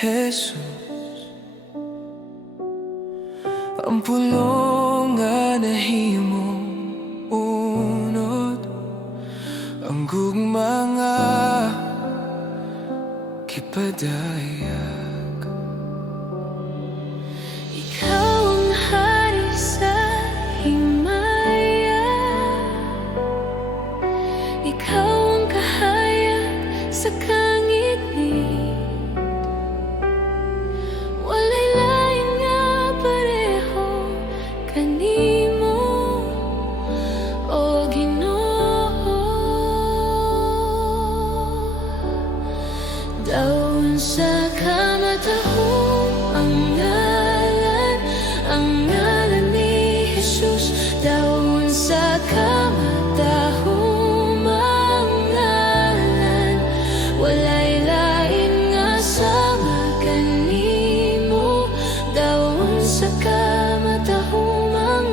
Jesus. Ang pulong nga nahimong unod, ang gugma nga kipadayag. Ikaw ang hari sa himaya, ikaw ang kahayag sa kangitid. Walay lain nga pareho kanimo, o Ginoo. Daon sa kamatahong ang ngalan ni Jesus. Daon sa kamatahong ang ngalan, walay lain nga sama kanimo. Daon sa kamatahong ang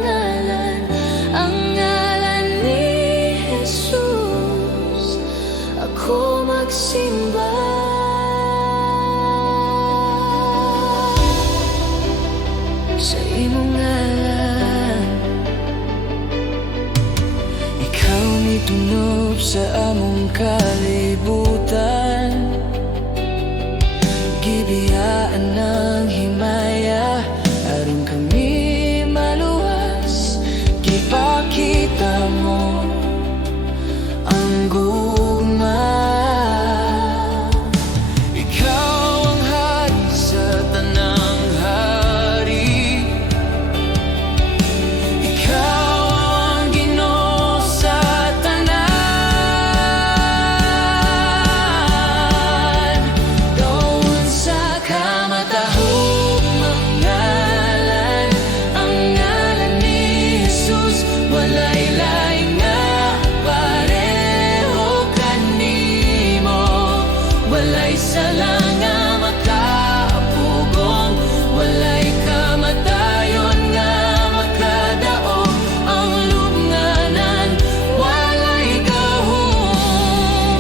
ngalan ni Jesus. Ako magsimba sa imong ngalan. Ikaw mitunob sa among kalibutan, gibiyaan ng himaya aron kami maluwas. Gipakita mo ang gugma. Ikaw ang hari sa tanang hari, ikaw ang Ginoo sa tanan. Daon sa kamatahong ang ngalan ni Jesus. Walay lain nga pareho kanimo, walay sala nga makaapugong, walay kamatayon nga makadaog. Ang lubnganan walay gahom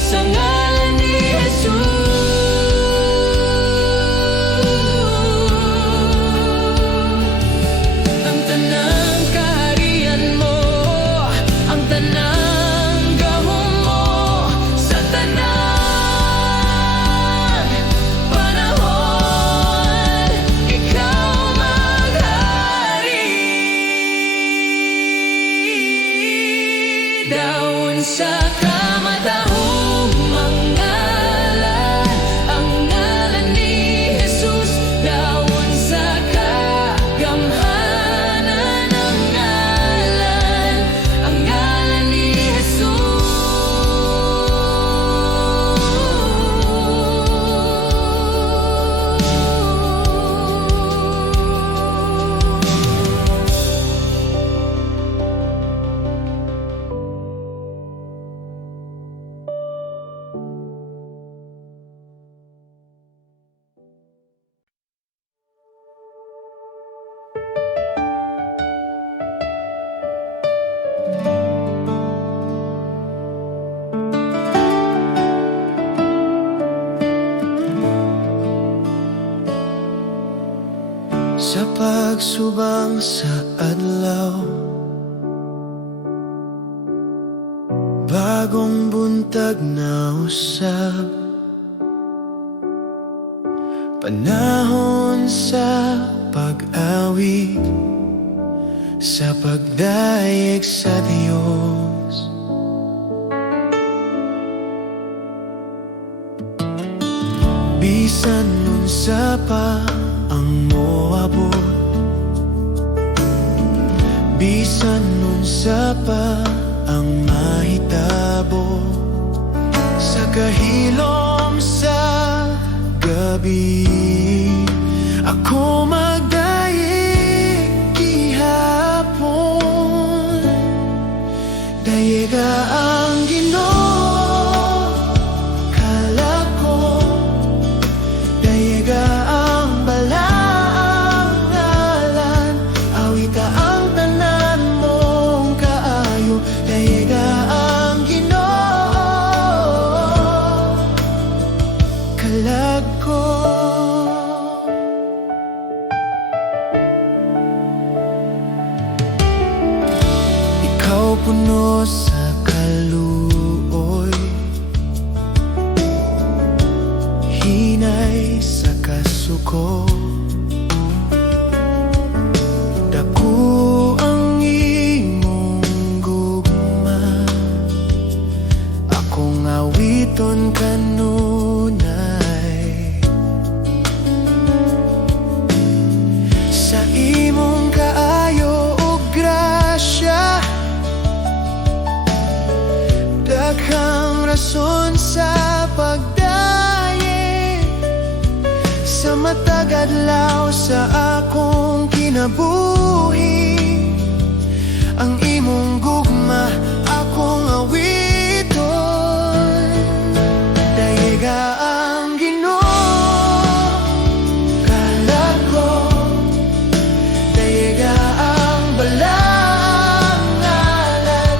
sa ngalan ni Jesus. Ang tanang kaharian mo, ang tanang gahom mo sa tanang panahon. Ikaw maghari. Daon sa kamatahong ang ngalan ni Jesus. Daon sa kagamhanan ang ngalan ni Jesus. Sa pagsubang sa adlaw, bagong buntag na usab, panahon sa pag-awit, sa pagdayeg sa Dios. Bisan unsa pa ang moabot, bisan unsa pa ang mahitabo, sa kahilom sa gabi, ako magdayeg gihapon. Dayeg ang Ginoo kalako, dayeg ang balaang ngalan, awita ang tanan mong kaayo. Dayeg ang Ginoo kalako. pumupuno sa kaluoy, hinay sa kasuko. Dako ang imong gugma, akong awiton kanunay. Sa imong kaayo ug grasya, daghang rason sa pagdaye. Sa matag adlaw sa akong kinabuhi, ang imong gugma akong awiton. Dayiga ang Ginoo, kalag ko. Dayiga ang balang ngalan,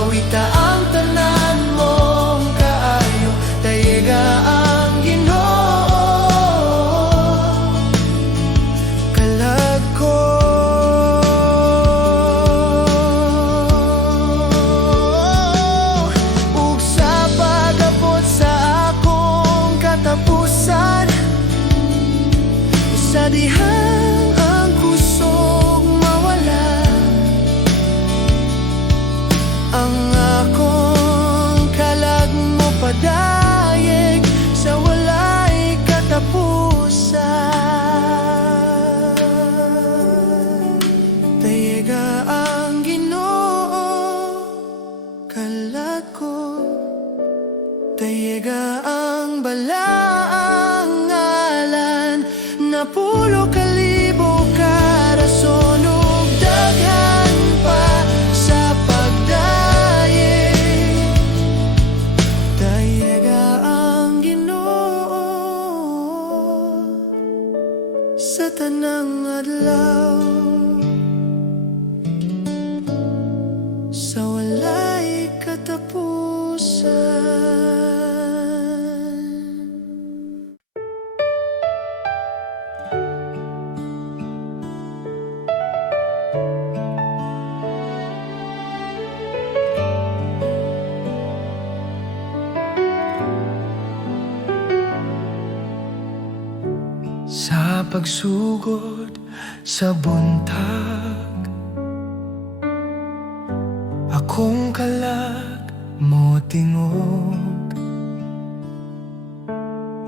awita ang tanan mong kaayo. Dayiga ang Ginoo, kalag ko. Ug sa pag-abot sa akong katapusan, sa dihang ang kusog mawala, ang akong kalag mo padayeg sa walay katapusan. Dayiga ang Ginoo, kalag ko. Dayiga ang balaang ngalan, napulo kalibo ka rason ug daghan pa sa pagdaye. Dayiga ang Ginoo sa tanang adlaw, sa walay katapusan. Sa pagsugod sa buntag, akong kalag mo tingog.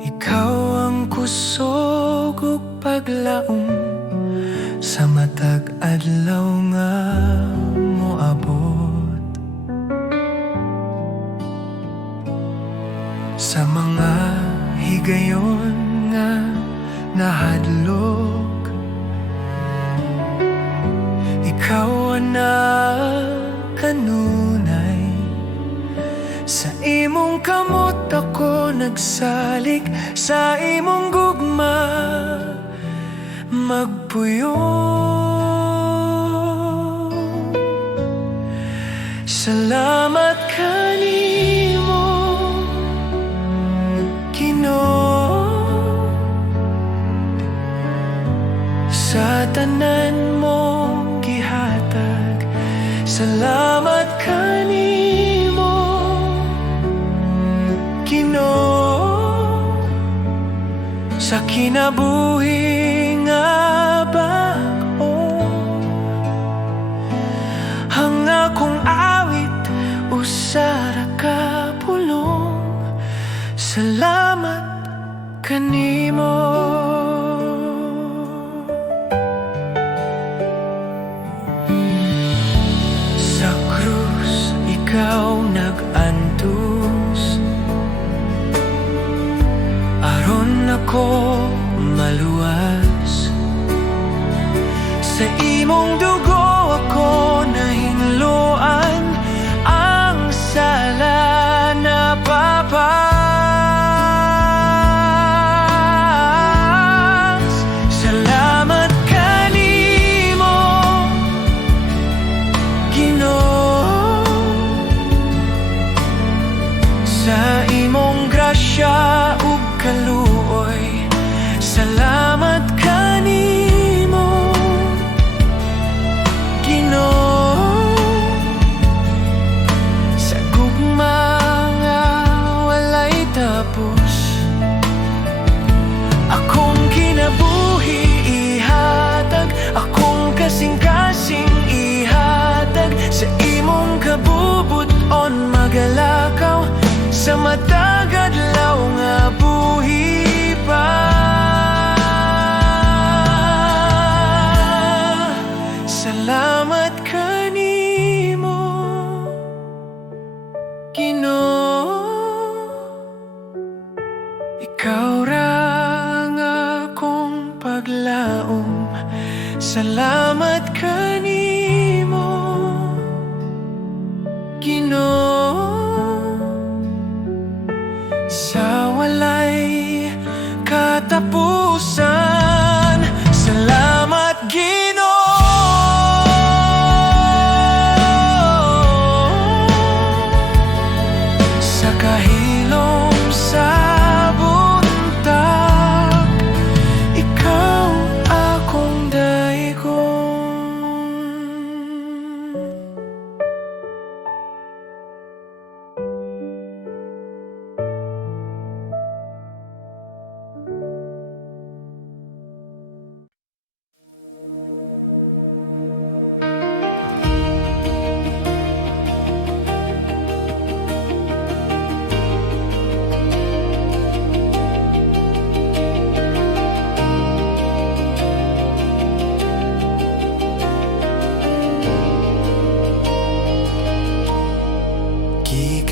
Ikaw ang kusog ug paglaom, sa matag adlaw nga mo abot. Sa mga higayon nga nahadlok, ikaw na kanunay. Sa imong kamot ako nagsalig, sa imong gugma magpuyo. Salamat kanimo, Ginoo, sa tanan mong gihatag. Salamat kanimo, Ginoo, sa kinabuhi nga bag-o. Ang akong awit usara ka pulong. Salamat kanimo. Sa krus ikaw nag-antos, aron ako maluwas. Sa imong dugo ako nahingloan, ang sala na papa.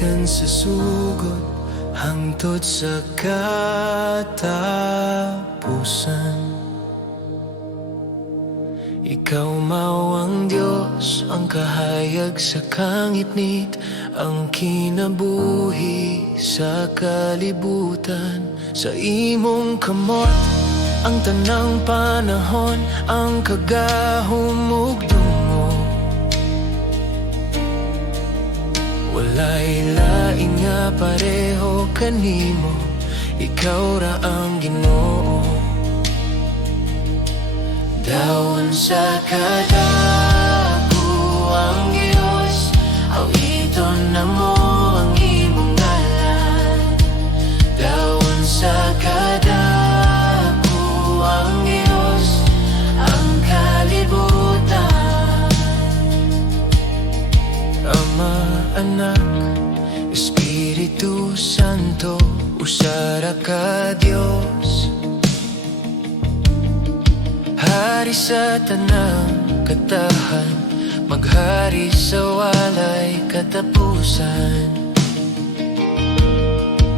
gikan sa sugod hangtod sa katapusan. Ikaw mao ang Diyos, ang kahayag sa kangitnit, ang kinabuhi sa kalibutan. Sa imong kamot ang tanang panahon, ang kagahumugdong mo. Walay lain nga pareho kanimo, ikaw ra ang Ginoo. Daon sa kadako ang Diyos, awiton na mo ang imong ngalan. Daon sa kadako ang Diyos, ang kalibutan. Ama, Anak, Espiritu Santo, usara ka Diyos. Hari sa tanang katahan, maghari sa walay katapusan.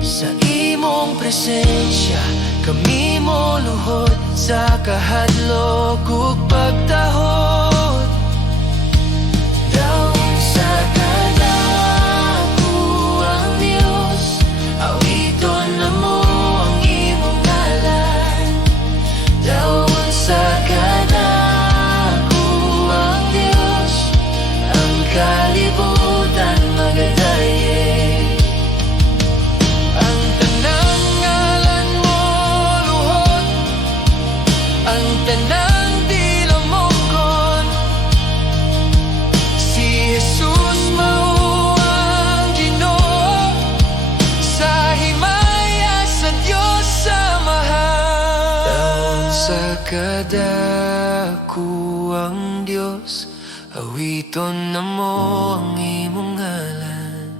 Sa imong presensya, kami mo luhod sa kahadlok ug pagtahod. Daon sa kadako ang Diyos, awiton na mo ang imong ngalan. Daon sa kadako ang Diyos, ang kalibutan magadaye. Ang tanang ngalan mo luhod, ang tanang dila mongkon. Si Jesus mao ang Ginoo, sa himaya sa Diyos Amahan. Daon sa kadako ang Diyos, awiton na mo ang imong ngalan.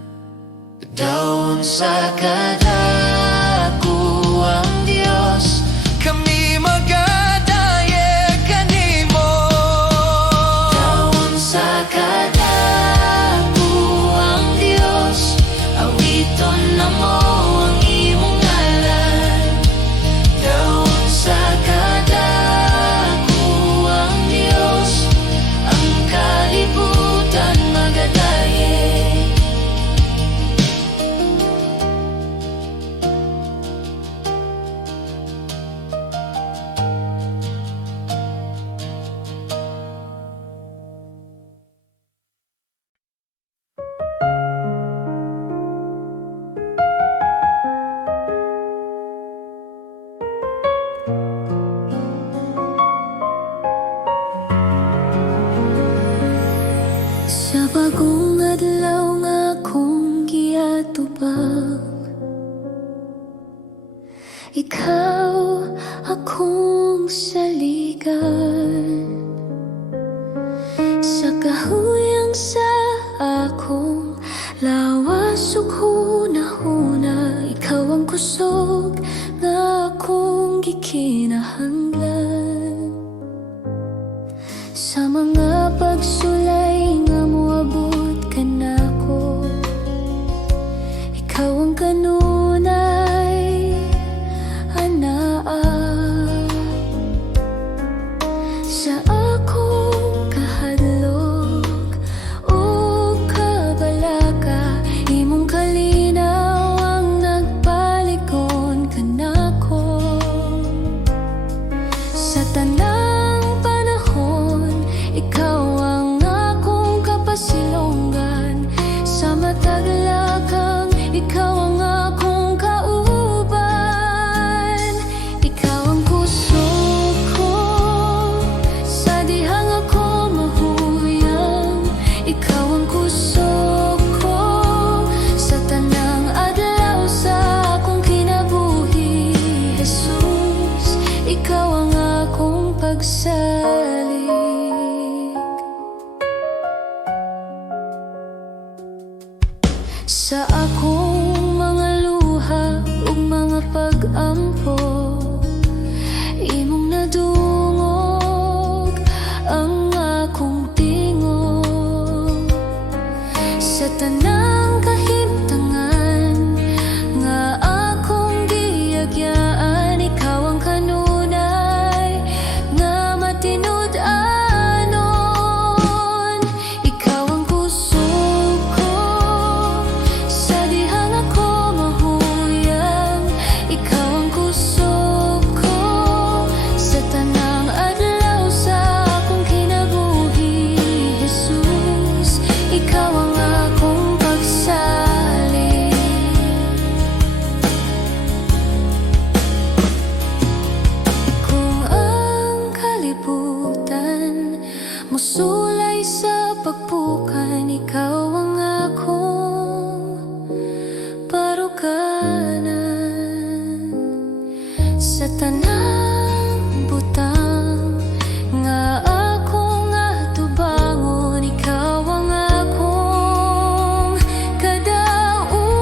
Daon sa kadako ang Diyos, kami magadaye kanimo. Daon sa kadako ang Diyos, awiton na mo ang imong ngalan. Daon sa kadako ang Diyos, ang kalibutan magadaye. Sa bagong adlaw nga akong giatubang, ikaw akong saligan. Sa kahuyang sa akong lawas ug hunahuna, ikaw ang kusog nga akong gikinahanglan. Sa mga pagsulay nga moabot ka nako, ikaw ang kanunay anaa. Sa akong kahadlok o kabalaka, imong kalinaw ang nagpaligon ka nako. Sa tanang panahon, ikaw ang akong kapasilongan. Sa matag lakang, ikaw ang akong kauban. Ikaw ang kusog ko sa dihang ako mahuyang. Ikaw ang kusog ko sa tanang adlaw sa akong kinabuhi. Jesus, ikaw ang akong pagsalig. Sa akong mga luha ug mga pag-ampo, imong nadungog ang akong tingog. Sa tanang kahimtang ikaw ang akong pagsalig. Kung ang kalibutan musulay sa pagpukan, ikaw ang akong paruganan. Sa tanang butang nga akong atubangon, ikaw ang akong kadaugan.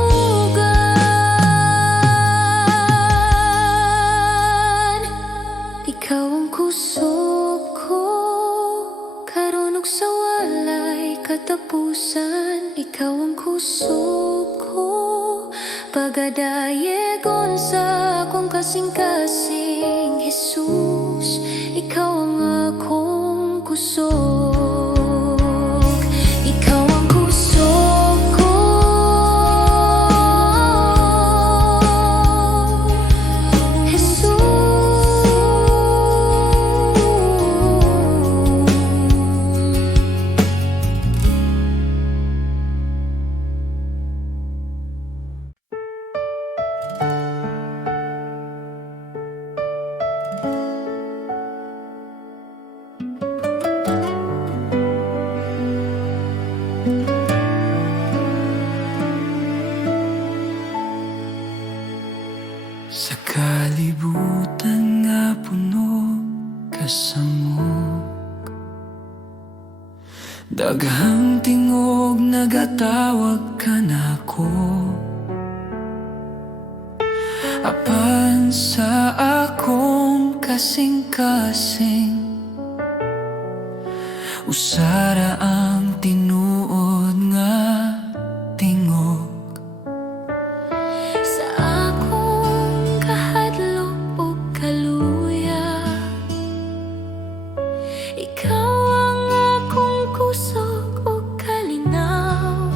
Ikaw ang kusog ko, karon ug sa walay katapusan. Ikaw ang kusog ko, pagadayegon sa akong kasing-kasing. Jesus, ikaw ang akong kusog. Ikaw ang kusog ko, Jesus. Sa kalibutan nga puno kasamok, daghang tingog nagatawag ka nako. Apan sa akong kasing-kasing, usara ang tinuod nga tingog. Sa akong kahadlok ug kaluya, ikaw ang akong kusog ug kalinaw.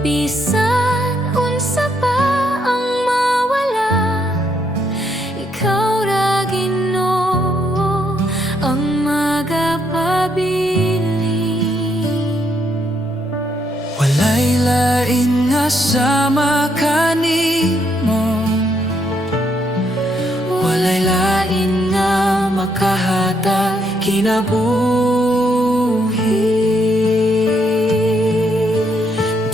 Bisan unsa pa ang mawala, ikaw ra Ginoo ang magapabiling. Walay lain nga sama kanimo, walay lain nga makahatag kinabuhi.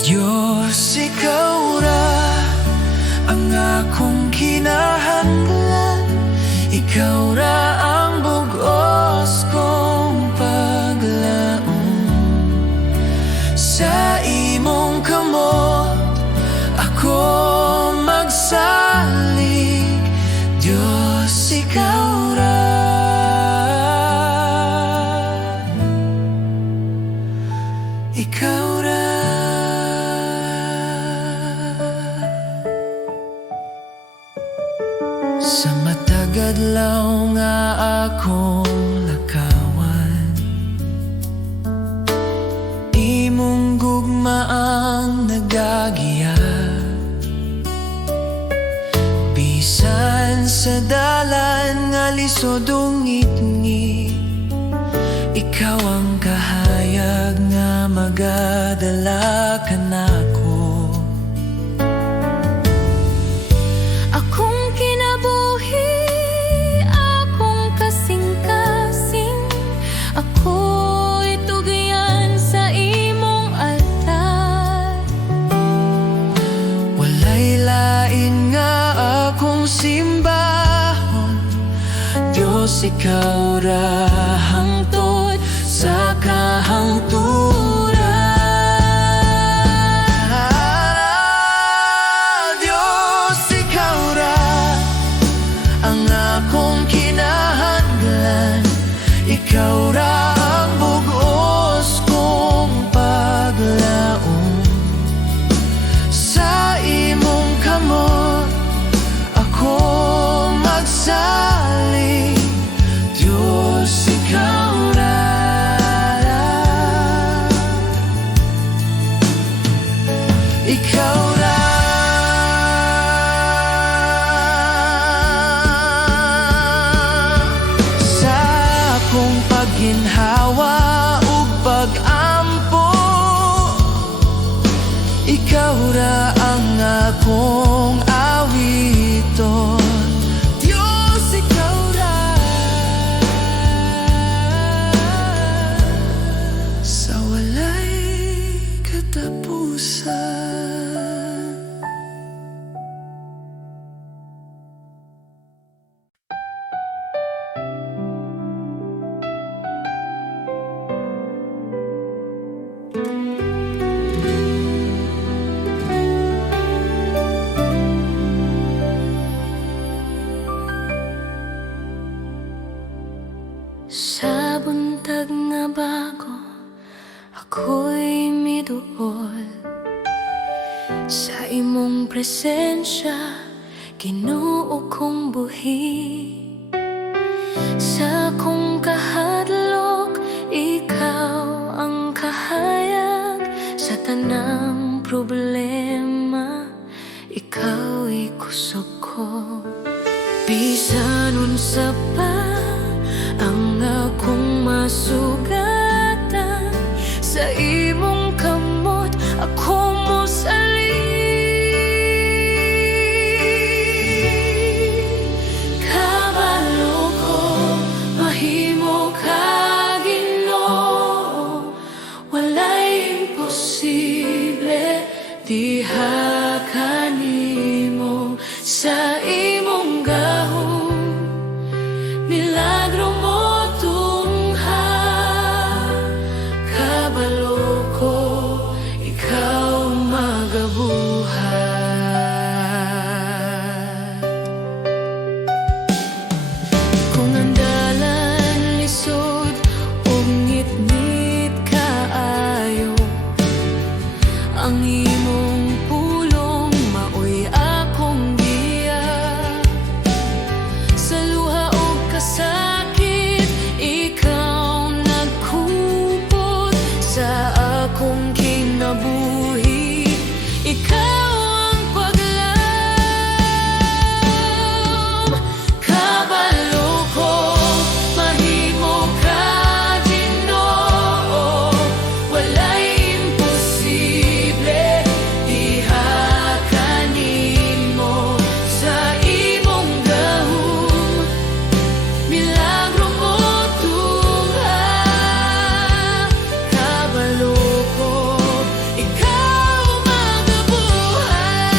Diyos, ikaw ra ang akong kinahanglan, ikaw ra ang bugos kong paglaom. Sa imong kamot ako magsalig, Diyos, ikaw ra. Ikaw ra. Sa matagadlaw nga akong lakawan, imong gugmaang nagagiya. Bisan sa dalan nga lisod ug ngit-ngit, ikaw ang kahayag nga magadala kanako. Akong kinabuhi, akong kasing-kasing, ako'y tugyan sa imong altar. Walay lain nga akong simbahon, Diyos, ikaw ra hangtod sa kahangturan. Diyos, ikaw ra ang akong kinahanglan, ikaw ra ang bugos kong paglaom. Sa imong kamot ako magsalig, Diyos, ikaw ra. Ikaw ra. Sa akong pagginhawa ug pag-ampo, ikaw ra ang akong awiton. Diyos, ikaw ra sa walay katapusan. Sa buntag nga bago, ako'y miduol sa imong presensya, Ginoo kong buhi. Sa akong kahadlok, ikaw ang kahayag. Sa tanang problema, ikaw'y kusog ko. Bisan unsa pa ang akong masugatan, sa imong kamot ako mo kabalo ko, mahimo ka Ginoo. Walay imposible, diha kanimo. Sa imong gahom, milagro mo tungha. Kabalo ko, ikaw magabuhat. Kung ang dalan lisod ug ngit-ngit kaayo, ang imong pulong maoy akong giya. Sa luha ug kasakit, ikaw nagkupot sa akong kinabuhi. Ikaw ang paglaom. Kabalo ko, mahimo ka Ginoo. Walay imposible, diha kanimo. Sa imong gahom, milagro mo tungha. Kabalo ko, ikaw magabuhat.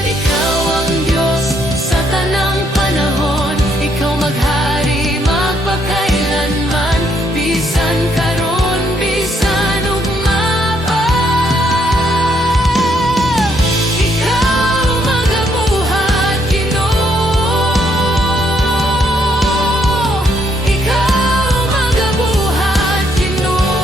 Ikaw ang Diyos sa tanang panahon, ikaw maghari magpakailanman. Bisan karon, bisan ugma, ikaw magabuhat Ginoo. Ikaw magabuhat Ginoo.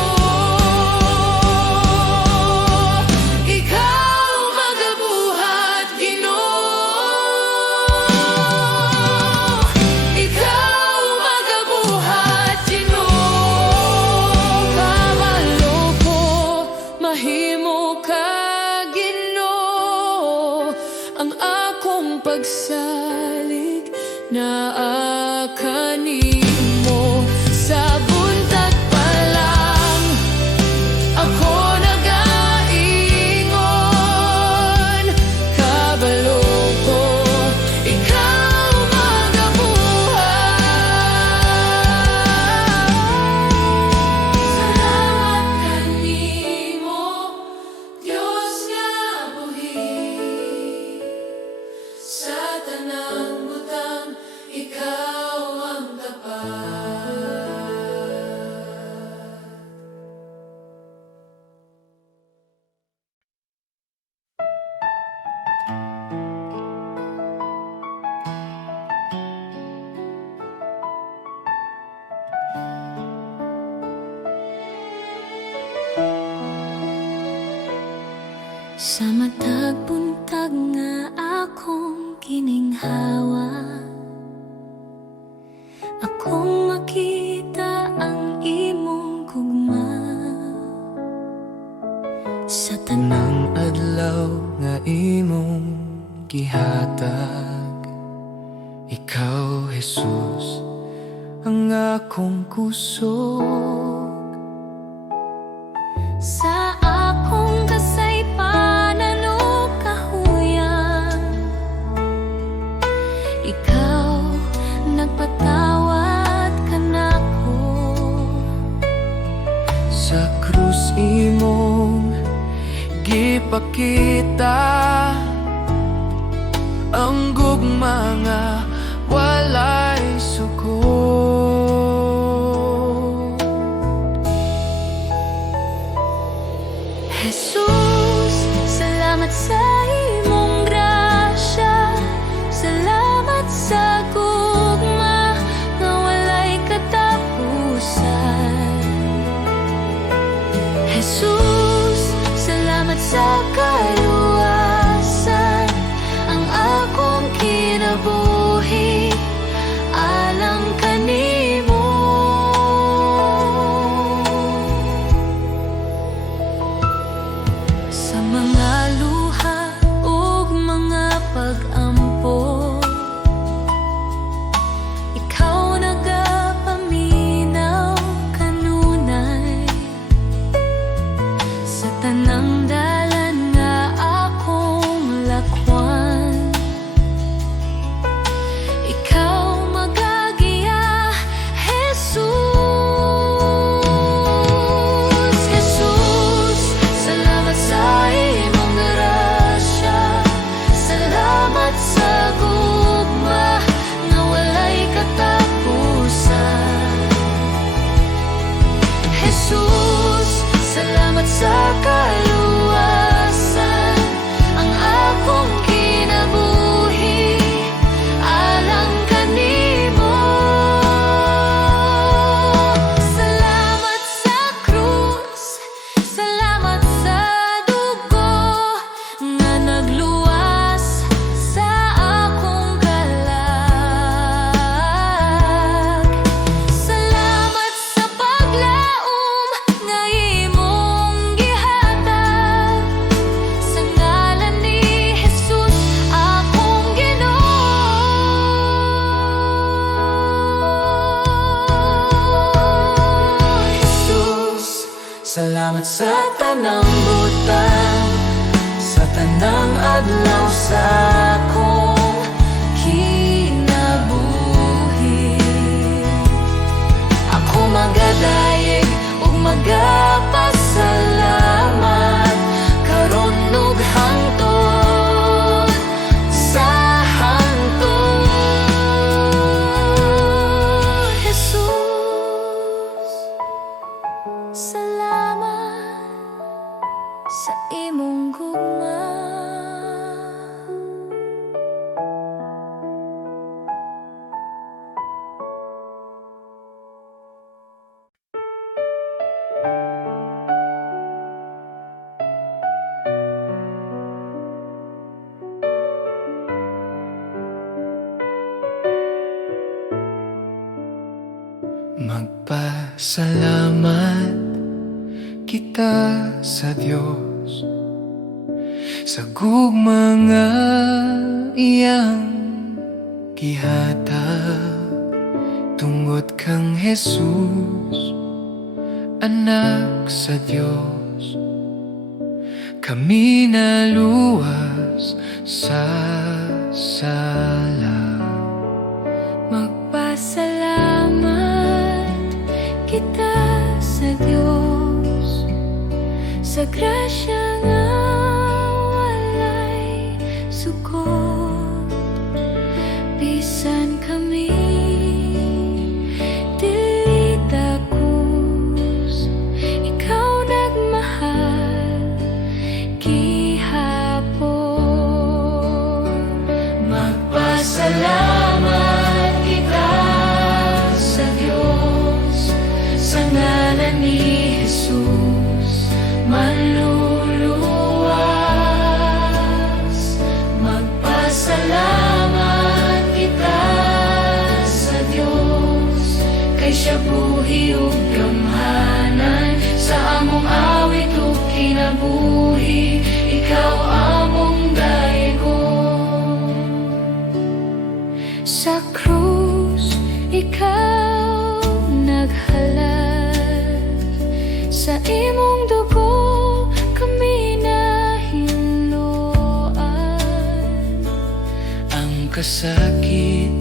Ikaw magabuhat Ginoo. Ikaw magabuhat Ginoo. Kabalo ko, mahimo ka Ginoo. Ang akong pagsalig naa kanimo. Sa buntag pa lang ako nagaingon. Kabalo ko, ikaw magabuhat. Salamat kanimo, Diyos nga buhi. Sa tanang butang, ikaw ang tapat. Sa matag buntag nga akong kininghawa, akong makita ang imong gugma. Sa Tanang adlaw nga imong gihatag, ikaw Jesus ang akong kusog. sa akong sa krus imong gipakita ang gugma nga walay suko. Jesus, salamat sa imong grasya, salamat sa gugma nga walay katapusan. Jesus, salamat sa kaluwasan, ang akong kinabuhi alang kanimo. Sa mga luha ug mga pag-ampo, ikaw nagapaminaw kanunay. Sa tanang dalan nga akong lakwan, ikaw magagiya, Jesus. Jesus, salamat sa imong grasya, salamat sa gugma nga walay katapusan. Jesus, salamat sa kaluwasan, ang akong kinabuhi alang kanimo. Salamat sa krus, salamat sa dugo nga nagluwas sa akong kalag. Salamat sa paglaom nga imong gihatag, sa ngalan ni Jesus akong Ginoo. Jesus, salamat sa tanang butang, sa tanang adlaw sa akong kinabuhi. Ako magadayeg ug magapasalamat karon ug hangtod sa hangtod. Jesus, salamat sa imong gugma. Magpasalamat kita sa Dios sa gugma nga iyang gihatag, tungod kang Jesus, anak sa Dios. Kami naluwas sa sala. Magpasalamat kita sa Diyos sa grasya nga walay sukot. Bisan kami dili takus, ikaw nagmahal gihapon. Magpasalamat kita sa Diyos sa ngalan ni Jesus maluluwas. Magpasalamat kita sa Diyos kay siya buhi ug gamhanan sa among awit ug kinabuhi. Ikaw among daigong. Sa krus, ikaw naghalad, sa imong dugo kami nahinluan. Ang kasakit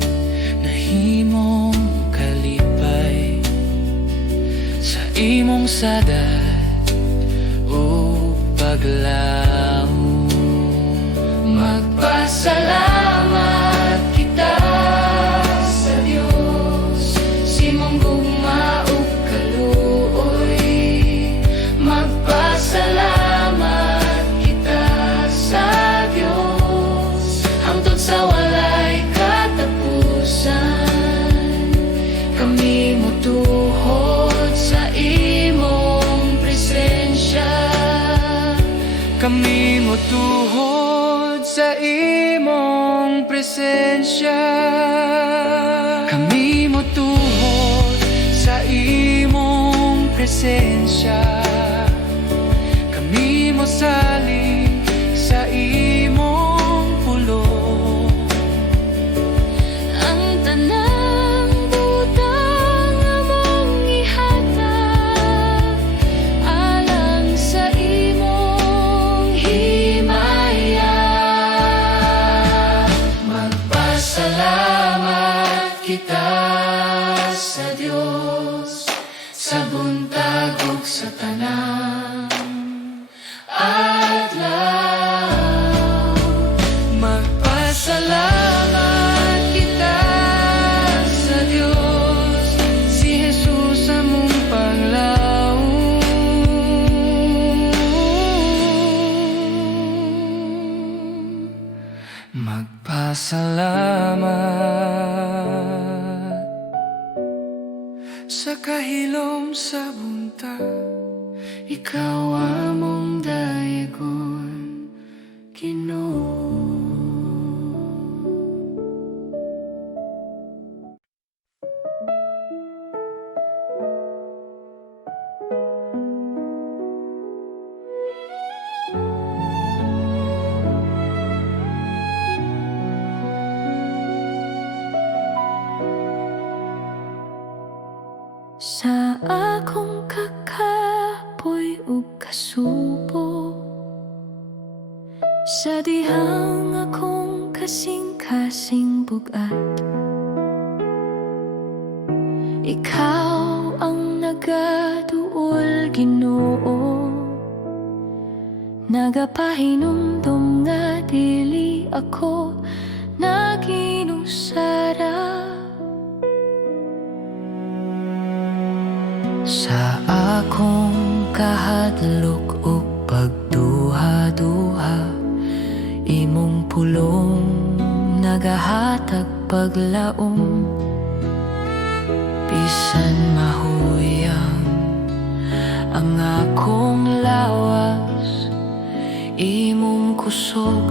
na himong kalipay sa imong sada paglaom. Magpasalamat kita sa Dios, simong gugma ug kaluoy. Magpasalamat kita sa Dios, hangtod sa walay katapusan. Kami motuhod sa imong presensya. Kami motuhod sa imong presensya. Kami motuhod sa imong presensya. Kami mosalig sa imong pulong. Ang tanang butang among ihatag alang sa imong himaya. Magpasalamat kita sa Dios, sa buntag ug sa tanang adlaw. Magpasalamat kita sa Diyos, si Jesus among panglaom. Magpasalamat sa kahilom sa buntag, ikaw among dayagon, Ginoo. Sa akong kakapoy ug kasubo, sa dihang akong kasing-kasing bugat, ikaw ang nagaduol, Ginoo. Nagapahinumdum nga dili ako naginusara. Sa akong kahadlok ug pagduha-duha, imong pulong nagahatag paglaom. Bisan mahuyang ang akong lawas, imong kusog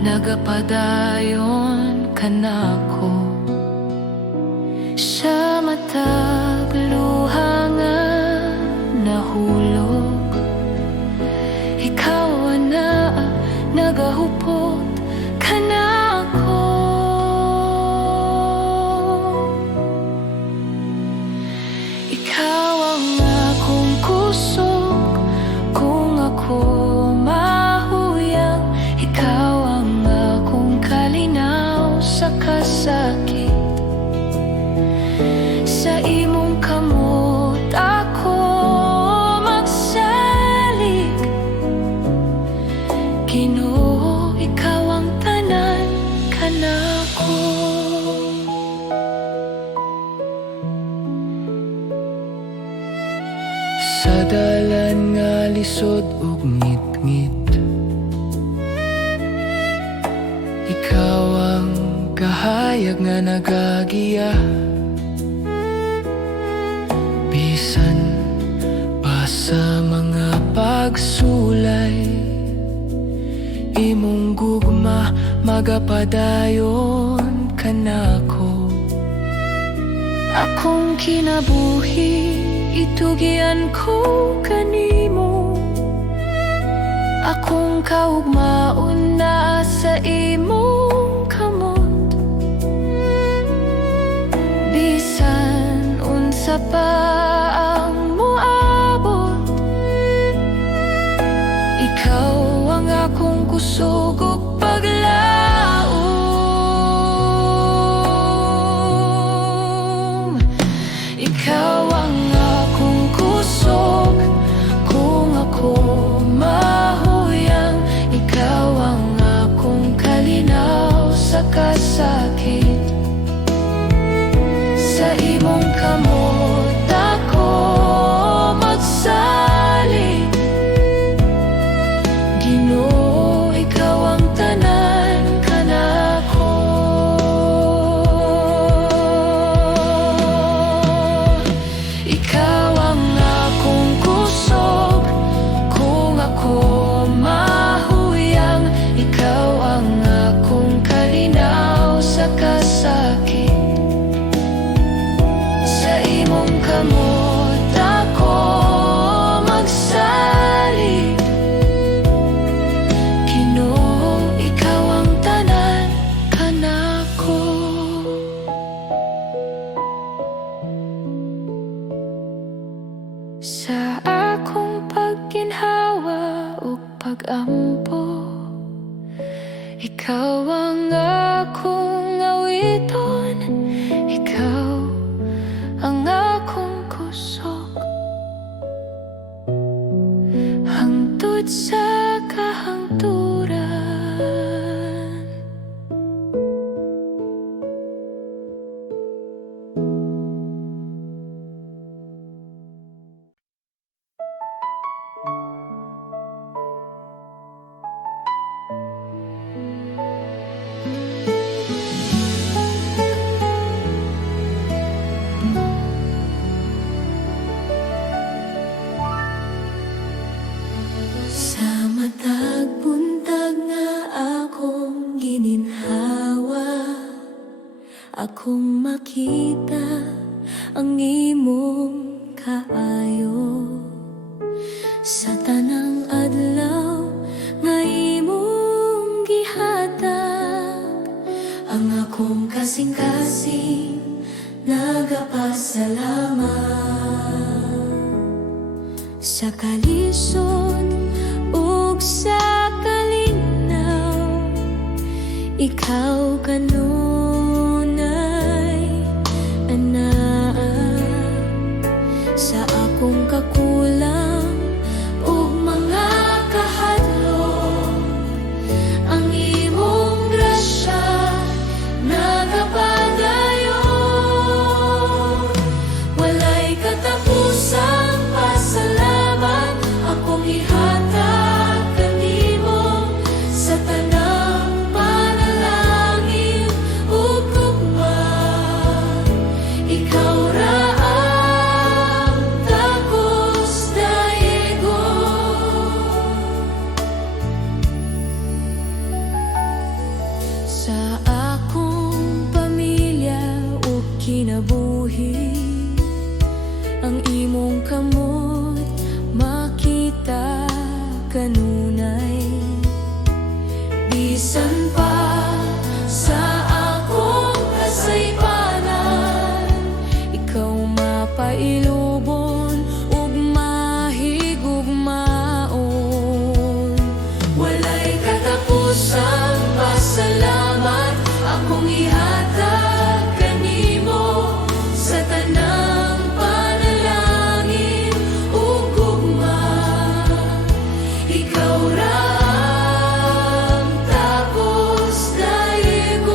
nagapadayon kanako. Sa matag luha nga nahulog, ikaw na nagahupot kanako. Ikaw ang akong kusog kung ako mahuyang. Ikaw ang akong kalinaw sa kasakit. Sa imong kamot ako magsalig, Ginoo, ikaw ang tanan kanako. Sa dalan nga lisod ug ngit-ngit, ikaw ang kahayag nga nagagiya. Bisan pa sa mga pagsulay, imong gugma magapadayon kanako. Akong kinabuhi itugian ko kanimo, akong kaugmaon na sa imong kamot. Bisan unsa pa ang moabot, ikaw ang akong kusog ug paglaom. Ikaw ang akong kusog kung ako mahuy. pag-ampo. Ikaw ang akong awiton, ikaw ang akong kusog, hangtod sa kahangturan. Sa matag buntag nga akong gininhawa, akong makita ang imong kaayo. Sa tanang adlaw nga imong gihatag, ang akong kasing-kasing nagapasalamat. Sa kalisod ug sa kalinaw, ikaw kanunay anaa. Sa akong kakulang ug mga kahadlok, ang imong grasya nagapadayon. Walay katapusang pasalamat akong ihatag kanimo sa tanang panalangin ug gugma. Ikaw ra ang takos daegon. Sa akong pamilya ug kinabuhi, ang imong kamot makita kanunay. Bisan pa sa akong kasaypanan, ikaw mapailubon ug mahigugmaon. Walay katapusang pasalamat akong ihatag kanimo sa tanang panalangin ug gugma. Ikaw ra ang takos daegon.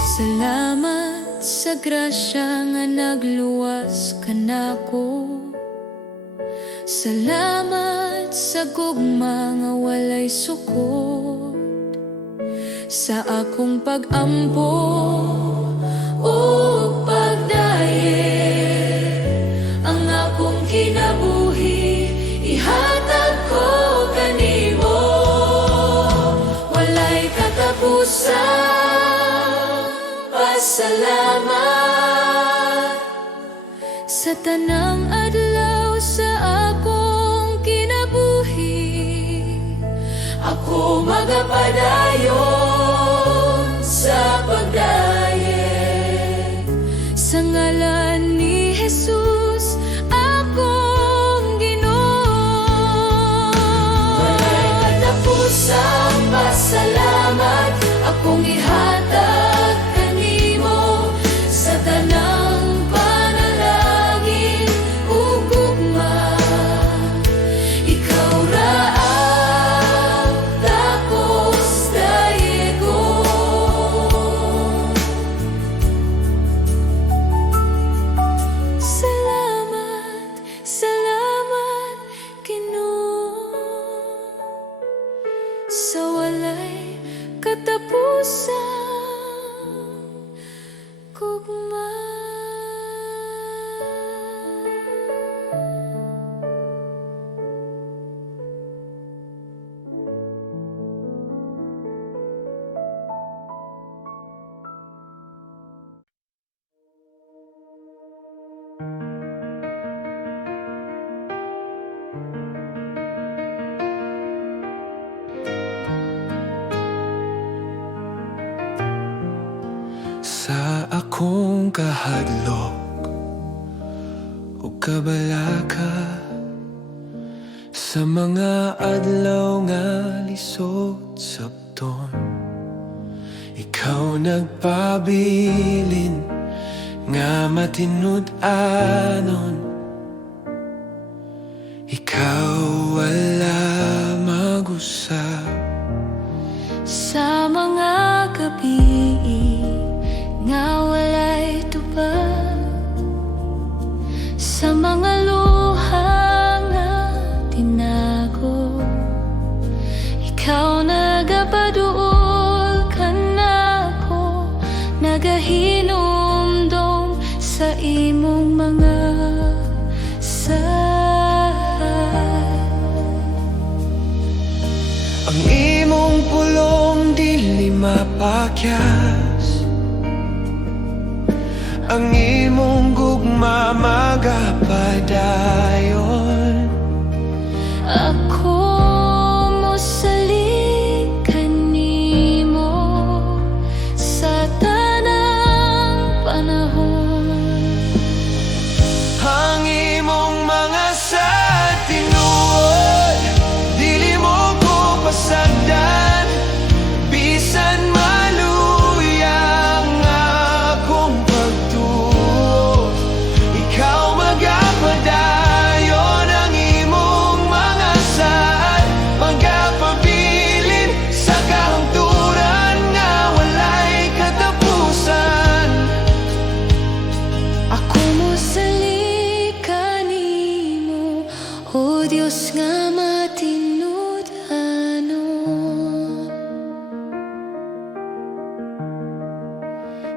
Salamat sa grasya nga nagluwas kanako. Salamat sa gugma nga walay sukot. Sa akong pag-ampo ug pagdaye, ang akong kinabuhi ihatag ko kanimo. Walay katapusang pasalamat sa tanang adlaw sa akong kinabuhi. Ako magapadayon sa pagdaye. Sa ngalan ni Jesus akong Ginoo. Walay katapusang pasalamat akong ihatag kanimo sa tanang panalangin ug gugma. Ikaw ra ang takos daegon. Salamat, salamat Ginoo, sa walay katapusang gugma. Sa akong kahadlok ug kabalaka sa mga adlaw nga lisod sabton. Ikaw nagpabilin nga matinud-anon. Ikaw wala mag-usap Sa mga gabi nga walay tubag, sa mga luha nga tinago, ikaw nagapaduol ka nako, nagahinumdum sa imong mga ang imong pulong dili mapakyas, ang imong gugma magapadayon. Ako mosalig kanimo sa tanang panahon. Ang imong mga sa tinuod dili mo ko pasagdan, bisan maluyang akong pagtuo. Ikaw magapadayon ang imong mga saad, magapabilin sa kahangturan nga walay katapusan. Ako mosalig kanimo, o Dios nga matinud-anon.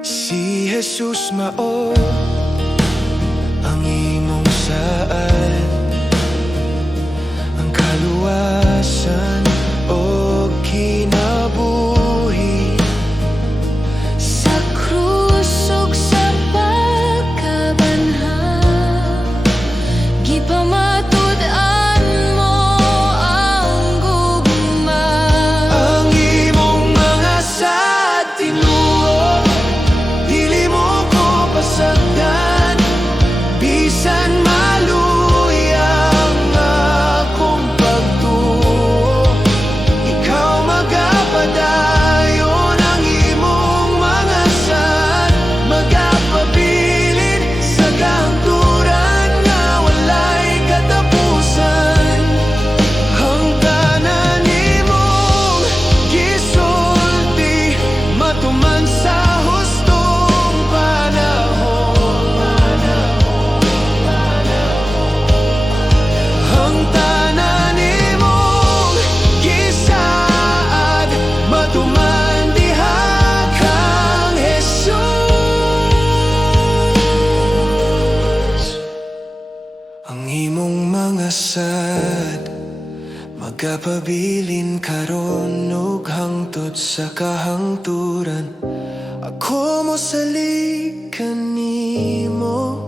Si Jesus mao ang imong saad, ang kaluwasan o kinabuhi. Sa krus ug sa pagkabanhaw, gipamatud-an mo ang gugma. Ang imong mga sa tinuod dili mo ko pasagdan, bisan maluyang akong pagtuo. Ikaw magapadayon ang imong mga saad, magapabilin sa kahangturan nga walay katapusan. Ang tanan nimong gisulti matuman sa hustong panahon. Ang tanan nimong gisaad matuman diha kang Jesus. Ang imong mga sad magapabilin karon ug hangtod sa kahangturan. Ako mosalig kanimo,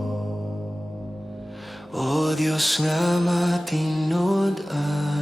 o Dios nga matinud-anon.